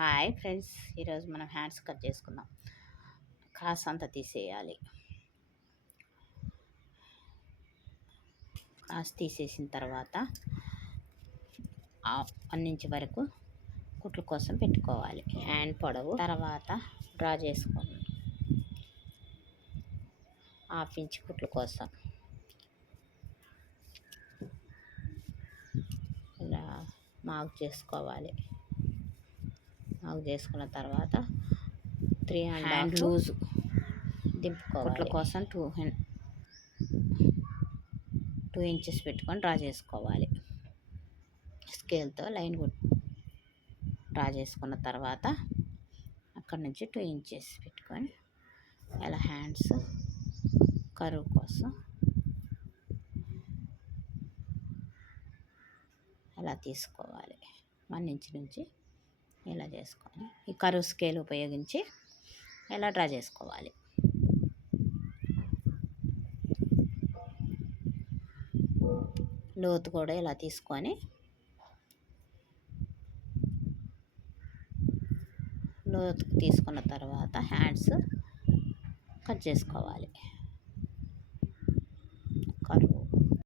Hi friends, ఈరోజు మనం hands cut చేసుకుందాం. క్రాస్ అంతా తీసేయాలి. క్రాస్ తీసేసిన తర్వాత 1 ఇంచ్ వరకు కుట్ల కోసం పెట్టుకోవాలి. హ్యాండ్ పొడవు తర్వాత డ్రా చేసుకోండి. 1/2 ఇంచ్ కుట్ల కోసం ఇలా మార్క్ చేసుకోవాలి. మార్క్ చేసుకున్న తర్వాత 3½ లూజ్ దింపుకోవాలి. కుట్ల కోసం 2 ఇంచెస్ పెట్టుకొని డ్రా చేసుకోవాలి. స్కేల్తో లైన్ డ్రా చేసుకున్న తర్వాత అక్కడ నుంచి 2 ఇంచెస్ పెట్టుకొని ఇలా హ్యాండ్స్ కరువు కోసం అలా తీసుకోవాలి. 1 ఇంచ్ నుంచి ఇలా చేసుకొని ఈ కరువు స్కేల్ ఉపయోగించి ఇలా డ్రా చేసుకోవాలి. లోతు కూడా ఇలా తీసుకొని లోతు తీసుకున్న తర్వాత హ్యాండ్స్ కట్ చేసుకోవాలి.